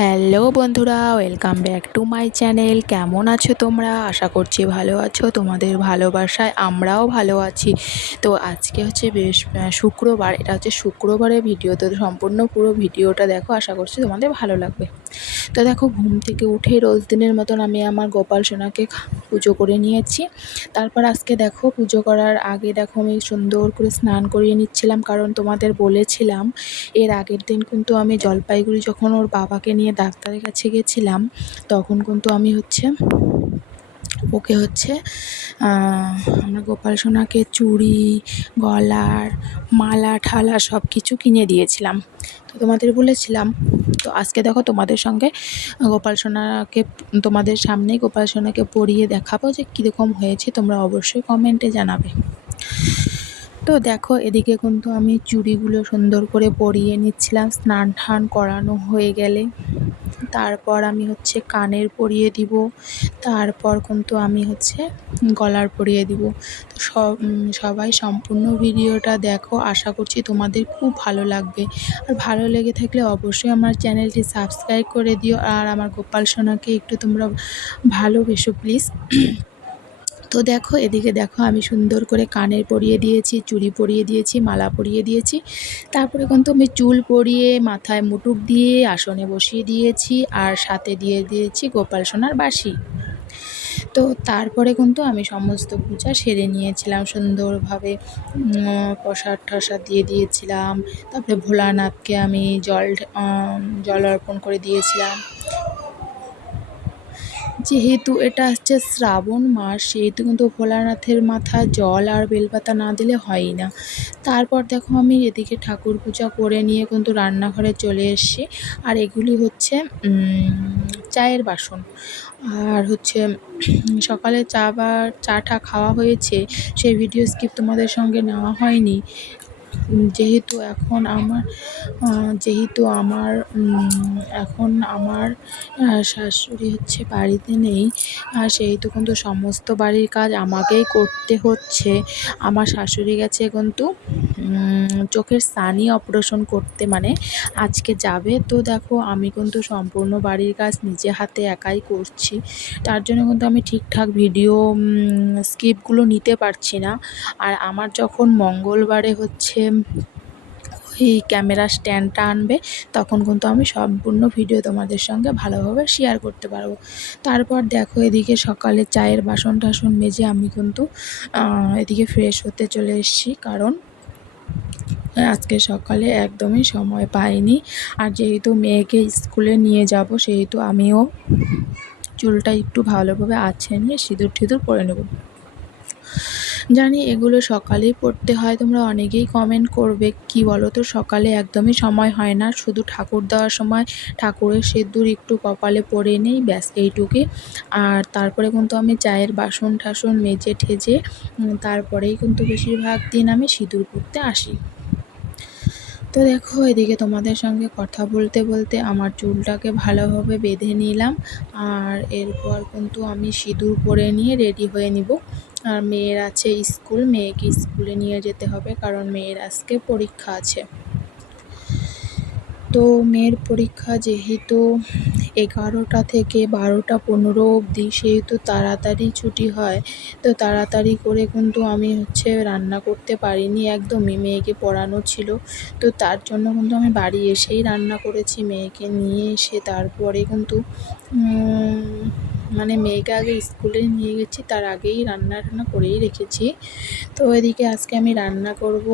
Hello বন্ধুরা, welcome back to my channel. কেমন আছো তোমরা? আশা করছি ভালো আছো। তোমাদের ভালোবাসায় আমরাও ভালো আছি। তো আজকে হচ্ছে শুক্রবার। এটা হচ্ছে শুক্রবারের ভিডিও। তো সম্পূর্ণ পুরো ভিডিওটা দেখো, আশা করছি তোমাদের ভালো লাগবে। তো দেখো, ঘুম থেকে উঠে রোজ দিনের মতন আমি আমার গোপাল সোনাকে পুজো করে নিয়েছি। তারপর আজকে দেখো, পুজো করার আগে দেখো আমি সুন্দর করে স্নান করিয়ে নিচ্ছিলাম, কারণ তোমাদের বলেছিলাম এর আগের দিন কিন্তু আমি জলপাইগুড়ি যখন ওর বাবাকে নিয়ে ডাক্তারের কাছে গেছিলাম, তখন কিন্তু আমি ওকে আমার গোপাল সোনাকে চুড়ি, গলার মালা ঠালা সব কিছু কিনে দিয়েছিলাম। তো তোমাদের বলেছিলাম। তো আজকে দেখো, তোমাদের সঙ্গে গোপাল সোনাকে তোমাদের সামনেই গোপাল সোনাকে পরিয়ে দেখাবো যে কীরকম হয়েছে। তোমরা অবশ্যই কমেন্টে জানাবে। তো দেখো, এদিকে কিন্তু আমি চুড়িগুলো সুন্দর করে পরিয়ে নিচ্ছিলাম। স্নান টান করানো হয়ে গেলে তারপর আমি কানের পরিয়ে দিব। তারপর কিন্তু আমি গলার পরিয়ে দিব। তো সবাই সম্পূর্ণ ভিডিওটা দেখো, আশা করছি তোমাদের খুব ভালো লাগবে। আর ভালো লেগে থাকলে অবশ্যই আমার চ্যানেলটি সাবস্ক্রাইব করে দিও, আর আমার গোপাল সোনাকে একটু তোমরা ভালোবেসো প্লিজ। তো দেখো, এদিকে দেখো আমি সুন্দর করে কানের পরিয়ে দিয়েছি, চুড়ি পরিয়ে দিয়েছি, মালা পরিয়ে দিয়েছি। তারপরে কিন্তু আমি চুল পরিয়ে মাথায় মুটুক দিয়ে আসনে বসিয়ে দিয়েছি, আর সাথে দিয়ে দিয়েছি গোপাল সোনার বাঁশি। তো তারপরে কিন্তু আমি সমস্ত পূজা সেরে নিয়েছিলাম সুন্দরভাবে। প্রসাদ টসাদ দিয়ে দিয়েছিলাম। তারপরে ভোলানাথকে আমি জল অর্পণ করে দিয়েছিলাম। যেহেতু এটা হচ্ছে শ্রাবণ মাস, সেহেতু কিন্তু ভোলানাথের মাথায় জল আর বেলপাতা না দিলে হয়ই না। তারপর দেখো, আমি এদিকে ঠাকুর পূজা করে নিয়ে কিন্তু রান্নাঘরে চলে এসেছি। আর এগুলি চায়ের বাসন। আর সকালে চা টা খাওয়া হয়েছে, সেই ভিডিও স্কিপ তোমাদের সঙ্গে নেওয়া হয়নি। যেহেতু এখন আমার যেহেতু আমার এখন আমার শাশুড়ি বাড়িতে নেই, সেহেতু কিন্তু সমস্ত বাড়ির কাজ আমাকেই করতে হচ্ছে। আমার শাশুড়ি গেছে কিন্তু চোখের ছানি অপারেশন করতে, মানে আজকে যাবে। তো দেখো, আমি কিন্তু সম্পূর্ণ বাড়ির কাজ নিজে হাতে একাই করছি। তার জন্য কিন্তু আমি ঠিকঠাক ভিডিও স্কিপগুলো নিতে পারছি না। আর আমার যখন মঙ্গলবারে ওই ক্যামেরা স্ট্যান্ডটা আনবে, তখন কিন্তু আমি সম্পূর্ণ ভিডিও তোমাদের সঙ্গে ভালোভাবে শেয়ার করতে পারবো। তারপর দেখো, এদিকে সকালে চায়ের বাসন টাসন মেজে আমি কিন্তু এদিকে ফ্রেশ হতে চলে এসেছি, কারণ আজকে সকালে একদমই সময় পাইনি। আর যেহেতু মেয়েকে স্কুলে নিয়ে যাব, সেহেতু আমিও চুলটা একটু ভালোভাবে আঁচড়ে নিয়ে সিঁদুর টিঁদুর পরে নেব। জানি এগুলো সকালেই পড়তে হয়। তোমরা অনেকেই কমেন্ট করবে, কি বলো তো, সকালে একদমই সময় হয় না। শুধু ঠাকুর দেওয়ার সময় ঠাকুরের সিঁদুর একটু কপালে পরে নেই, ব্যাস এইটুকুই। আর তারপরে কিন্তু আমি চায়ের বাসন টাসন মেজে ঠেজে তারপরেই কিন্তু বেশিরভাগ দিন আমি সিঁদুর পরতে আসি। তো দেখো, এদিকে তোমাদের সঙ্গে কথা বলতে বলতে আমার চুলটাকে ভালোভাবে বেঁধে নিলাম। আর এরপর কিন্তু আমি সিঁদুর পরে নিয়ে রেডি হয়ে নিব। আর মেয়ের আছে স্কুল, মেয়েকে স্কুলে নিয়ে যেতে হবে, কারণ মেয়ের আজকে পরীক্ষা আছে। তো মেয়ের পরীক্ষা যেহেতু 11টা থেকে 12টা 15 অবধি, সেহেতু তাড়াতাড়ি ছুটি হয়। তো তাড়াতাড়ি করে কিন্তু আমি রান্না করতে পারিনি একদমই, মেয়েকে পড়ানো ছিল। তো তার জন্য কিন্তু আমি বাড়ি এসেই রান্না করেছি। মেয়েকে নিয়ে এসে তারপরে কিন্তু মেয়েকে আগে স্কুলে নিয়ে গেছি, তার আগেই রান্না করেই রেখেছি। তো এদিকে আজকে আমি রান্না করব,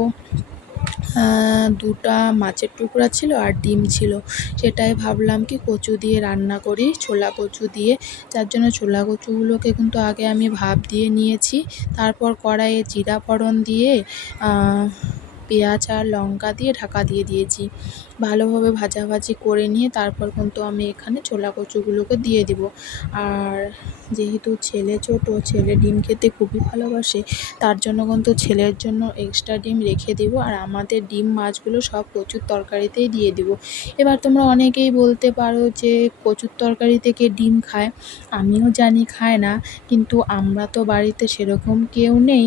2টা মাছের টুকরা ছিল আর ডিম ছিল। সেটাই ভাবলাম কি কচু দিয়ে রান্না করি, ছোলা কচু দিয়ে। যার জন্য ছোলা কচুগুলোকে কিন্তু আগে আমি ভাপ দিয়ে নিয়েছি। তারপর কড়াইয়ে জিরা ফোড়ন দিয়ে পেঁয়াজ আর লঙ্কা দিয়ে ঢাকা দিয়ে দিয়েছি। ভালোভাবে ভাজাভাজি করে নিয়ে তারপর কিন্তু আমি এখানে ছোলা কচুগুলোকে দিয়ে দিব। আর যেহেতু ছেলে ছোট, ছেলে ডিম খেতে খুবই ভালোবাসে, তার জন্য কিন্তু ছেলের জন্য এক্সট্রা ডিম রেখে দিব। আর আমাদের ডিম মাছগুলো সব কচুর তরকারিতেই দিয়ে দিব। এবার তোমরা অনেকেই বলতে পারো যে কচুর তরকারি থেকে ডিম খায়। আমিও জানি খায় না, কিন্তু আমরা তো বাড়িতে সেরকম কেউ নেই,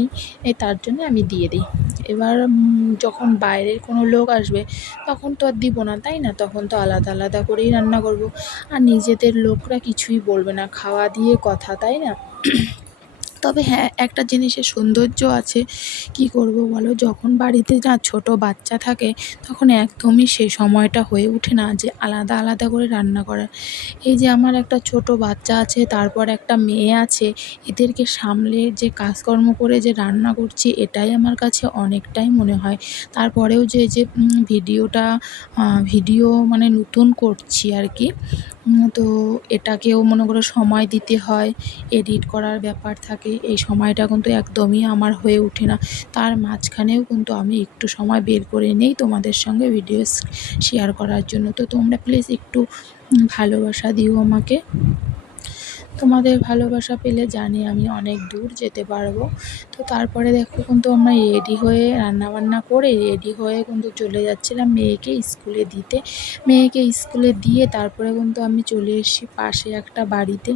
তার জন্য আমি দিয়ে দিই। এবার যখন বাইরের কোনো লোক আসবে, তখন তো আর দিব না, তাই না? তখন তো আলাদা আলাদা করেই রান্না করব। আর নিজেদের লোকরা কিছুই বলবে না, খাওয়া দিয়ে কথা, তাই না? তবে হ্যাঁ, একটা জিনিসের সৌন্দর্য আছে। কী করব বলো? যখন বাড়িতে ছোট বাচ্চা থাকে তখন একদমই সেই সময়টা হয়ে ওঠে না যে আলাদা আলাদা করে রান্না করার। এই যে আমার একটা ছোট বাচ্চা আছে, তারপর একটা মেয়ে আছে, এদেরকে সামলে যে কাজকর্ম করে যে রান্না করছি, এটাই আমার কাছে অনেকটাই মনে হয়। তারপরেও যে ভিডিও মানে নতুন করছি আর কি। তো এটাকেও মনে করো সময় দিতে হয়, এডিট করার ব্যাপার থাকে। এই সময়টা কিন্তু একদমই আমার হয়ে ওঠে না। তার মাঝখানেও কিন্তু আমি একটু সময় বের করে নেই তোমাদের সঙ্গে ভিডিও শেয়ার করার জন্য। তো তোমরা প্লিজ একটু ভালোবাসা দিও আমাকে। তোমাদের ভালোবাসা পেলে জানি আমি অনেক দূর যেতে পারবো। তো তারপরে দেখো কিন্তু আমরা রেডি হয়ে রান্নাবান্না করে রেডি হয়ে কিন্তু চলে যাচ্ছিলাম মেয়েকে স্কুলে দিতে। মেয়েকে স্কুলে দিয়ে তারপরে কিন্তু আমি চলে এসেছি পাশে একটা বাড়িতে।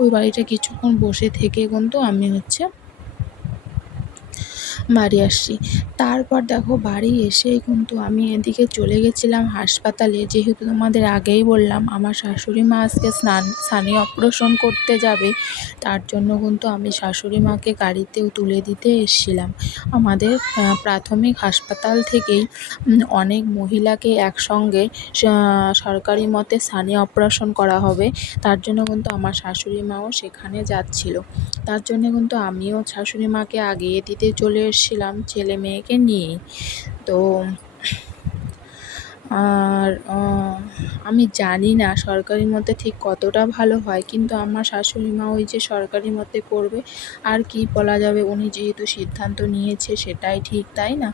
ওই বাড়িটা কিছুক্ষণ বসে থেকে কিন্তু আমি বাড়ি আসছি। তারপর দেখো বাড়ি এসেই কিন্তু আমি এদিকে চলে গেছিলাম হাসপাতালে। যেহেতু তোমাদের আগেই বললাম আমার শাশুড়ি মা আজকে ছানি অপারেশন করতে যাবে, তার জন্য কিন্তু আমি শাশুড়ি মাকে গাড়িতেও তুলে দিতে এসেছিলাম। আমাদের প্রাথমিক হাসপাতাল থেকেই অনেক মহিলাকে একসঙ্গে সরকারি মতে ছানি অপারেশন করা হবে, তার জন্য কিন্তু আমার শাশুড়ি মাও সেখানে যাচ্ছিল। তার জন্যে কিন্তু আমিও শাশুড়ি মাকে আগিয়ে দিতে চলে এসেছিলাম ছেলে মেয়েকে নিয়ে। তো আর আমি জানি না সরকারি মতে ঠিক কতটা ভালো হয়, কিন্তু আমার শাশুড়ি মা ওই যে সরকারি মতে করবে, আর কি বলা যাবে, উনি যেহেতু সিদ্ধান্ত নিয়েছে সেটাই ঠিক, তাই না?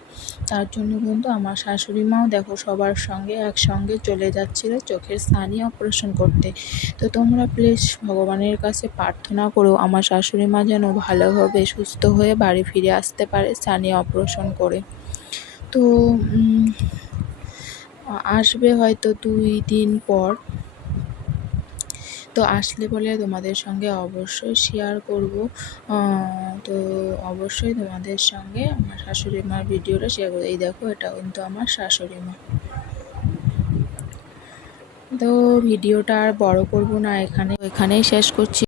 তার জন্য কিন্তু আমার শাশুড়ি মাও দেখো সবার সঙ্গে একসঙ্গে চলে যাচ্ছিলো চোখের ছানি অপারেশন করতে। তো তোমরা প্লিজ ভগবানের কাছে প্রার্থনা করো আমার শাশুড়ি মা যেন ভালোভাবে সুস্থ হয়ে বাড়ি ফিরে আসতে পারে ছানি অপারেশন করে। তো আসবে হয়তো 2 দিন পর। তো আসলে বলে তোমাদের সঙ্গে অবশ্যই শেয়ার করব। তো অবশ্যই তোমাদের সঙ্গে আমার শাশুড়ি মার ভিডিওটা শেয়ার করবো। এই দেখো এটা কিন্তু আমার শাশুড়ি মা। তো ভিডিওটা আর বড় করব না, এখানেই শেষ করছি।